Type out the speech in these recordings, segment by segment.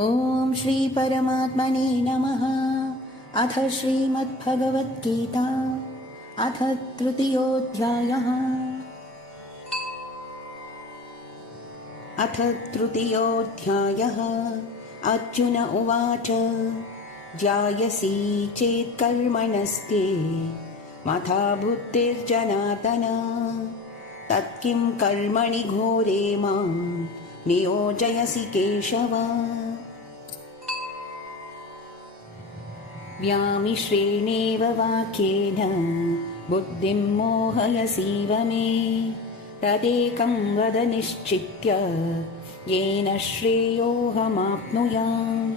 ॐ श्री परमात्मने नमः। अथ श्रीमद्भगवद्गीता अथ तृतीयोऽध्यायः। अर्जुन उवाच ध्यायसि चेत् कर्मणस्ते मथा बुद्धिर्जनार्दन तत्किं कर्मणि घोरे मां नियोजयसि केशव। व्यामिश्रेणेव वाक्येन बुद्धिं मोहयसीव मे तदेकं वद निश्चित्य येन श्रेयोऽहमाप्नुयाम्।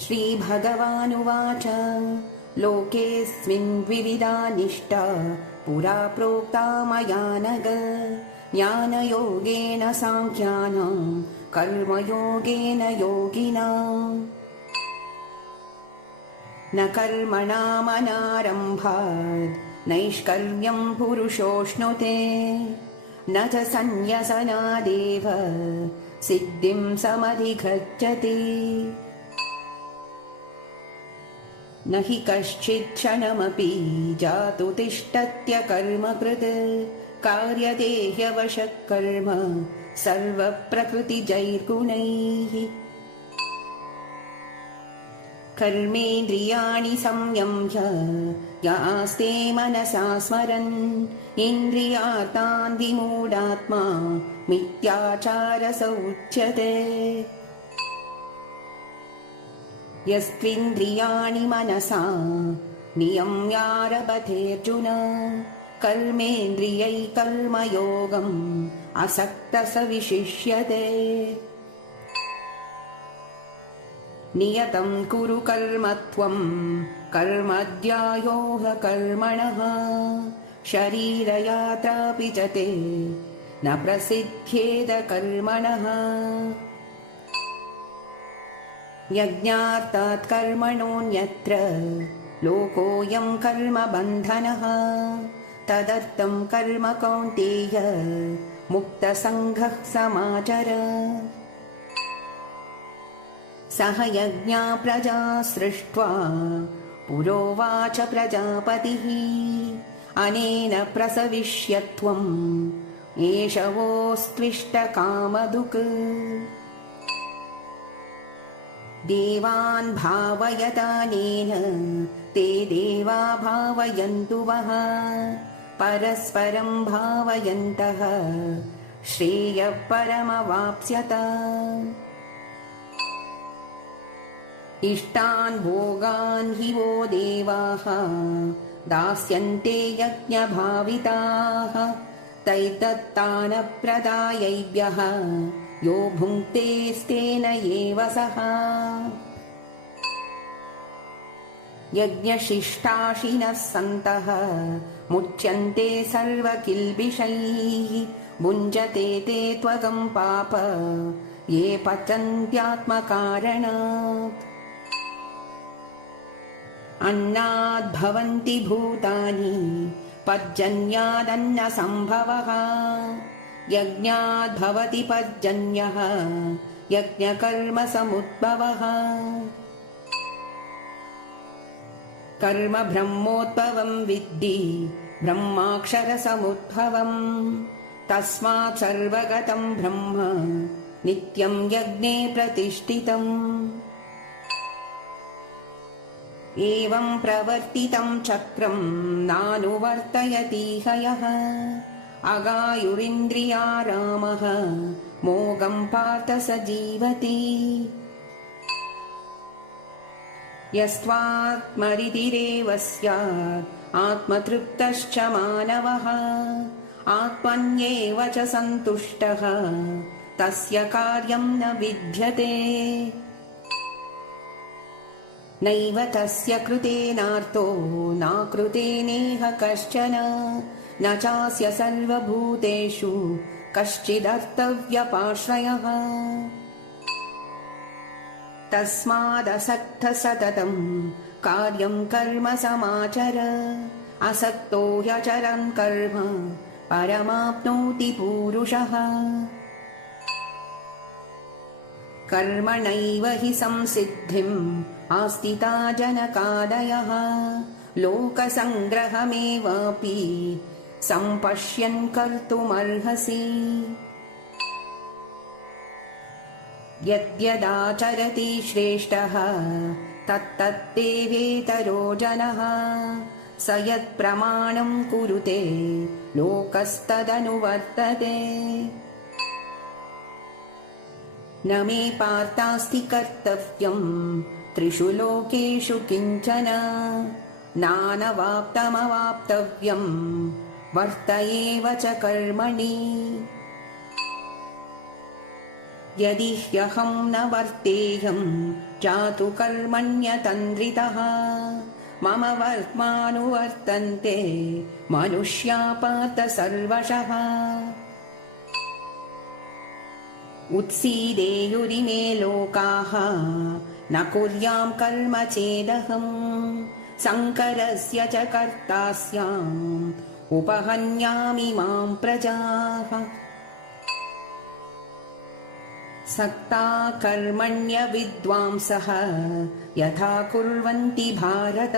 श्रीभगवानुवाच लोकेऽस्मिन् द्विविधा निष्ठा पुरा प्रोक्ता मया नघ ज्ञानयोगेन साङ्ख्यानां कर्मयोगेन योगिनाम्। न कर्मणामनारम्भात् नैष्कर्म्यं पुरुषोऽश्नुते न च सन्न्यसनादेव सिद्धिं समधिगच्छति। न हि कश्चित् क्षणमपि जातु तिष्ठत्यकर्मकृत् कार्यते ह्यवशः कर्म सर्वप्रकृतिजैर्गुणैः। कर्मेन्द्रियाणि संयम्य य आस्ते मनसा स्मरन् इन्द्रियार्थान् विमूढात्मा मिथ्याचारः उच्यते। यस्त्विन्द्रियाणि मनसा नियम्यारभतेऽर्जुन कर्मेन्द्रियैः कर्मयोगम् असक्तः स विशिष्यते। नियतं कुरु कर्म त्वं कर्मध्यायो ह्यकर्मणः शरीरयात्रापि च ते न प्रसिद्ध्येद कर्मणः। यज्ञार्थात् कर्मणोऽन्यत्र लोकोऽयं कर्मबन्धनः तदर्थं कर्म कौन्तेय मुक्तसङ्गः समाचर। सह यज्ञा प्रजा सृष्ट्वा पुरोवाच प्रजापतिः अनेन प्रसविष्यत्वम् एष वोस्त्विष्टकामधुक्। देवान् भावयतानेन ते देवा भावयन्तु वः परस्परं भावयन्तः श्रेयः परमवाप्स्यत। इष्टान् भोगान् हि वो देवाः दास्यन्ते यज्ञभाविताः तैर्दत्तानप्रदायैभ्यः यो भुङ्क्तेस्तेन एव सः। यज्ञशिष्टाशिनः सन्तः मुच्यन्ते सर्वकिल्बिषैः भुञ्जते ते त्वगं पाप ये पचन्त्यात्मकारणात्। अन्नाद्भवन्ति भूतानि पर्जन्यादन्नसम्भवः यज्ञाद्भवति पर्जन्यः यज्ञकर्मसमुद्भवः। कर्म ब्रह्मोद्भवं विद्धि ब्रह्माक्षरसमुद्भवम् तस्मात् सर्वगतं ब्रह्म नित्यं यज्ञे प्रतिष्ठितम्। एवं प्रवर्तितं चक्रं नानुवर्तयतीह यः अगायुरिन्द्रियारामः मोघं पार्थ स जीवति। यस्त्वात्मरितिरेव स्यात् आत्मतृप्तश्च मानवः आत्मन्येव च सन्तुष्टः तस्य कार्यं न विद्यते। नैव तस्य कृतेनार्तो नाकृतेनेह कश्चन न चास्य सर्वभूतेषु कश्चिदर्थव्यपाश्रयः। तस्मादसक्तः सततं कार्यं कर्म समाचर असक्तो ह्यचरन् कर्म परमाप्नोति पूरुषः। कर्मणैव हि संसिद्धिम् आस्थिता जनकादयः लोकसङ्ग्रहमेवापि सम्पश्यन् कर्तुमर्हसि यद्यदाचरति श्रेष्ठः तत्तत्तेवेतरो जनः स यत्प्रमाणं कुरुते लोकस्तदनुवर्तते न मे पार्थास्ति कर्तव्यं त्रिषु लोकेषु किञ्चन नानवाप्तमवाप्तव्यं वर्त एव च कर्मणि यदि ह्यहं न वर्तेयं जातु कर्मण्यतन्द्रितः मम वर्त्मानुवर्तन्ते मनुष्या पार्थ सर्वशः उत्सीदेयुरिमे लोकाः न कुर्यां कर्म चेदहम् शङ्करस्य च कर्ता स्याम् उपहन्यामि मां प्रजाः सक्ता कर्मण्य विद्वांसः यथा कुर्वन्ति भारत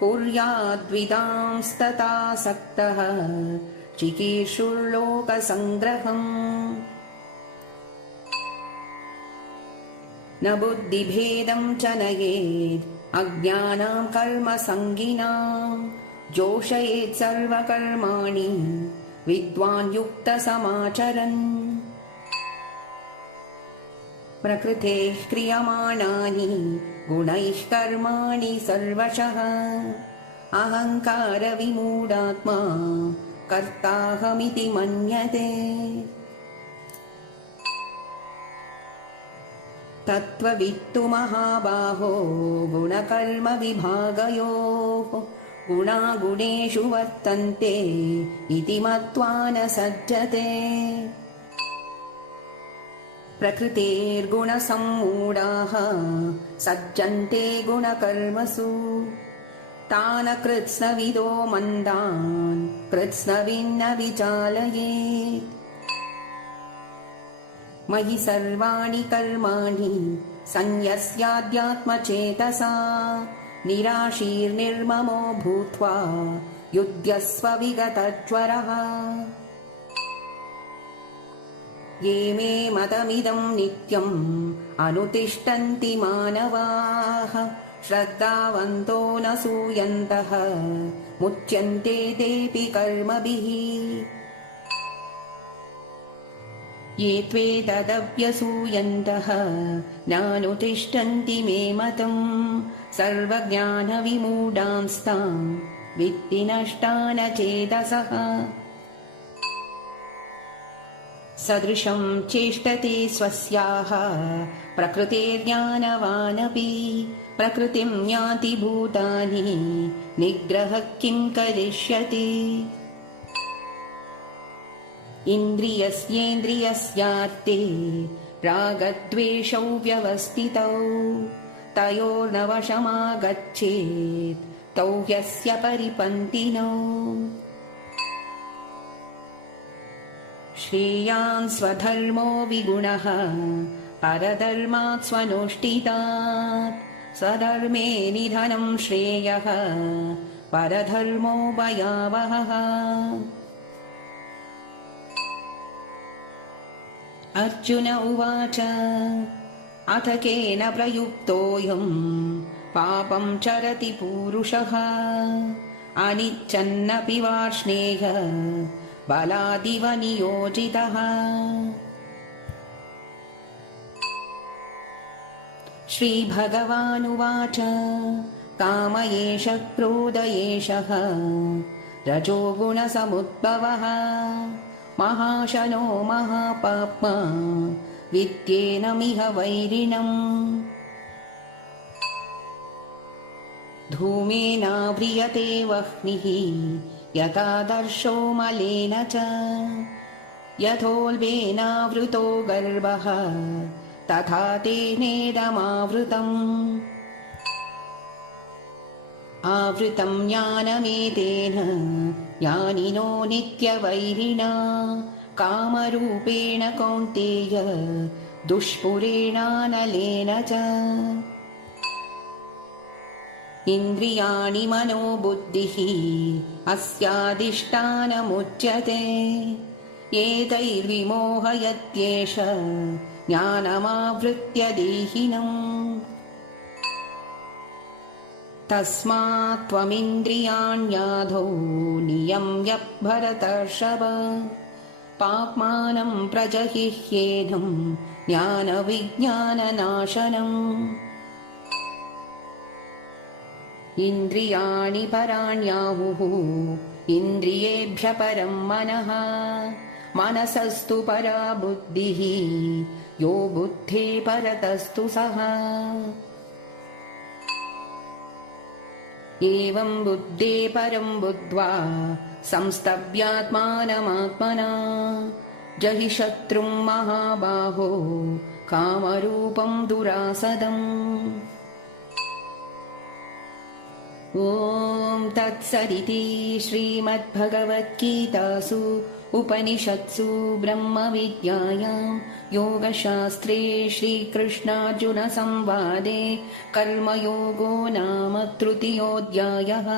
कुर्याद्विदांस्तथा सक्तः चिकीर्षुर्लोकसङ्ग्रहम् न बुद्धिभेदं च नयेत् अज्ञानां कर्मसङ्गिनां जोषयेत् सर्वकर्माणि विद्वान् युक्तसमाचरन् प्रकृतेः क्रियमाणानि गुणैः कर्माणि सर्वशः अहङ्कारविमूढात्मा कर्ताहमिति मन्यते तत्त्ववित्तु महाबाहो गुणकर्मविभागयोः गुणागुणेषु वर्तन्ते इति मत्वा न सज्जते प्रकृतेर्गुणसम्मूढाः सज्जन्ते गुणकर्मसु तान् कृत्स्नविदो मन्दान् कृत्स्नविन्न विचालयेत् मयि सर्वाणि कर्माणि सन्न्यस्याध्यात्मचेतसा निराशीर्निर्ममो भूत्वा युध्यस्व विगतज्वरः ये मे मतमिदं नित्यम् अनुतिष्ठन्ति मानवाः श्रद्धावन्तो न सूयन्तः मुच्यन्ते तेऽपि कर्मभिः ये त्वेतदव्यसूयन्तः नानुतिष्ठन्ति मे मतम् सर्वज्ञानविमूढांस्तां विद्धि नष्टान चेतसः सदृशं चेष्टते स्वस्याः प्रकृतेर्ज्ञानवानपि प्रकृतिं याति भूतानि निग्रहः किं करिष्यति इन्द्रियस्येन्द्रियस्यार्थे रागद्वेषौ व्यवस्थितौ तयोर्न वशमागच्छेत् तौ ह्यस्य परिपन्तिनौ श्रेयान् स्वधर्मो विगुणः परधर्मात् स्वनुष्ठितात् स्वधर्मे निधनं श्रेयः परधर्मो भयावहः अर्जुन उवाच अथ केन प्रयुक्तोऽयं पापं चरति पूरुषः अनिच्छन्नपि वार्ष्णेय बलादिव नियोजितः श्रीभगवानुवाच काम एष क्रोध एषः रजोगुणसमुद्भवः महाशनो महापाप्मा विद्येनमिह वैरिणम् धूमेनाव्रियते वह्निः यथादर्शो मलेन च यथोल्बेनावृतो गर्भः तथा तेनेदमावृतम् आवृतं ज्ञानमेतेन ज्ञानिनो नित्यवैरिणा कामरूपेण कौन्तेय दुष्पुरेणानलेन च इन्द्रियाणि मनो बुद्धिः अस्याधिष्ठानमुच्यते एतैर्विमोहयत्येष ज्ञानमावृत्य देहिनम् तस्मात् त्वमिन्द्रियाण्याधौ नियम्य भरतर्षभ पाप्मानं प्रजहिह्येनं ज्ञानविज्ञाननाशनम् इन्द्रियाणि पराण्याहुः इन्द्रियेभ्यः परं मनः मनसस्तु परा बुद्धिः यो बुद्धे परतस्तु सः एवं बुद्धे परं बुद्ध्वा संस्तभ्यात्मानमात्मना जहि शत्रुं महाबाहो कामरूपं दुरासदम् ॐ तत्सदिति श्रीमद्भगवद्गीतासु उपनिषत्सु ब्रह्मविद्यायां योगशास्त्रे श्रीकृष्णार्जुनसंवादे कर्मयोगो नाम तृतीयोऽध्यायः।